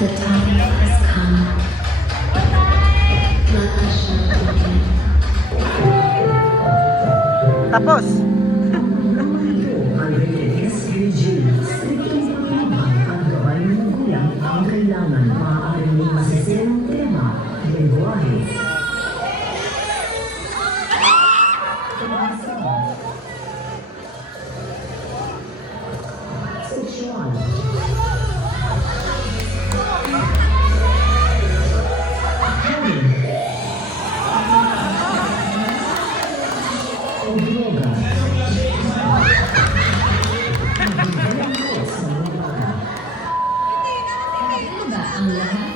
The time has come. Let the show begin. Tapos! Ang rated SPG, striktong paglaban at gabay ng magulang ang kailangan maaaring may masisirang tema, lengguwahe. Sexual. O droga. Ano ba ang lahat?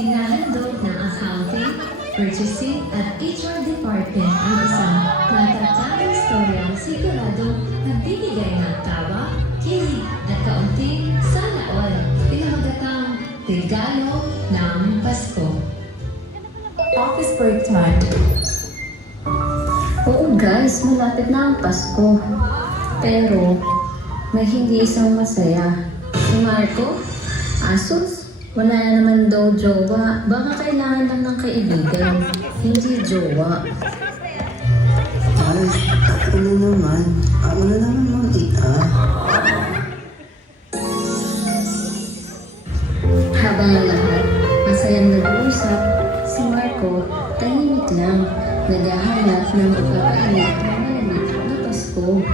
Hinahandog ng accounting, purchasing at HR department ang isang matatanging storyang sigurado nagbibigay ng tawa, kilig at kaunting sana all. Pinamagatang regalo ng Pasko. Office break time. Oo guys, malapit na ang Pasko. Pero, may hindi isang masaya. Si Marco? Asus? Wala na naman daw jowa. Baka kailangan lang ng kaibigan. Hindi jowa. Ay, ako na naman. Ako na naman mag-ita. Habang ang lahat, masayang nag-uusap, si Marco, tahimik lang, naghahanap ng magpapainit na malamig na Pasko.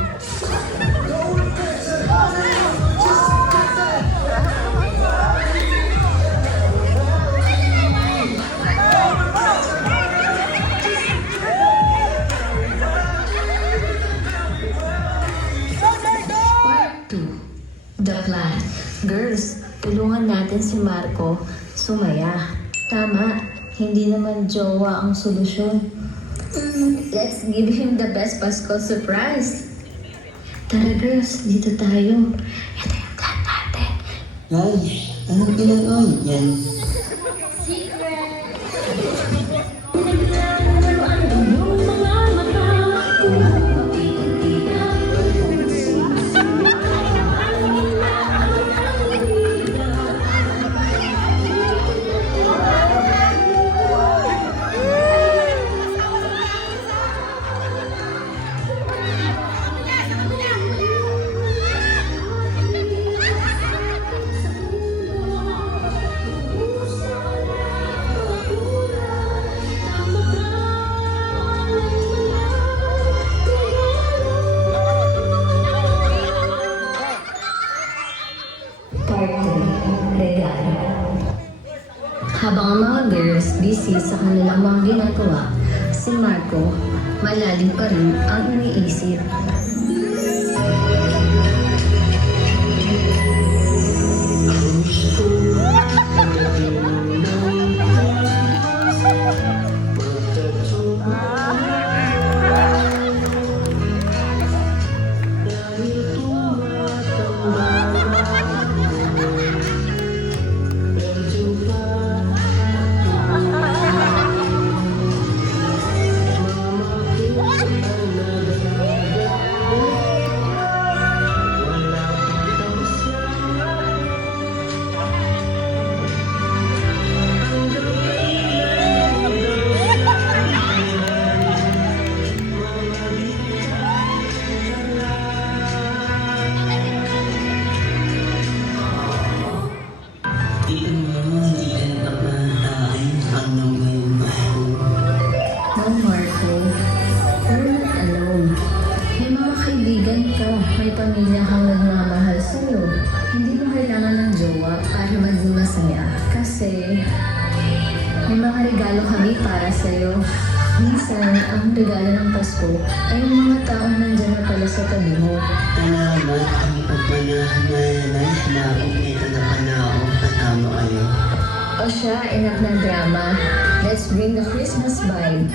Part 2. The plan. Girls, tulungan natin si Marco sumaya. Tama, hindi naman jowa ang solusyon. Let's give him the best Pasko surprise. Tara girls, dito tayo. Ito yung plan natin. Guys, anong ginagawa niyan? Part 3. Regalo. Habang ang mga girls busy sa kanilang mga ginagawa, si Marco, malalim pa rin ang iniisip. Di ang mama, hindi ka napapatakin hanggang ngayong Pasko. No, Marco, you're not alone. May mga kaibigan ka, may pamilya kang nagmamahal sa'yo. Hindi mo kailangan ng jowa para maging masaya. Kasi may mga regalo kami para sa'yo. Minsan, ang regalo ng Pasko ay yung mga taong nandyan na pala sa tabi mo. Salamat ang ipagmanahan na nanay na kumita na panahon kasama kayo. O siya, enough ng drama. Let's bring the Christmas vibe.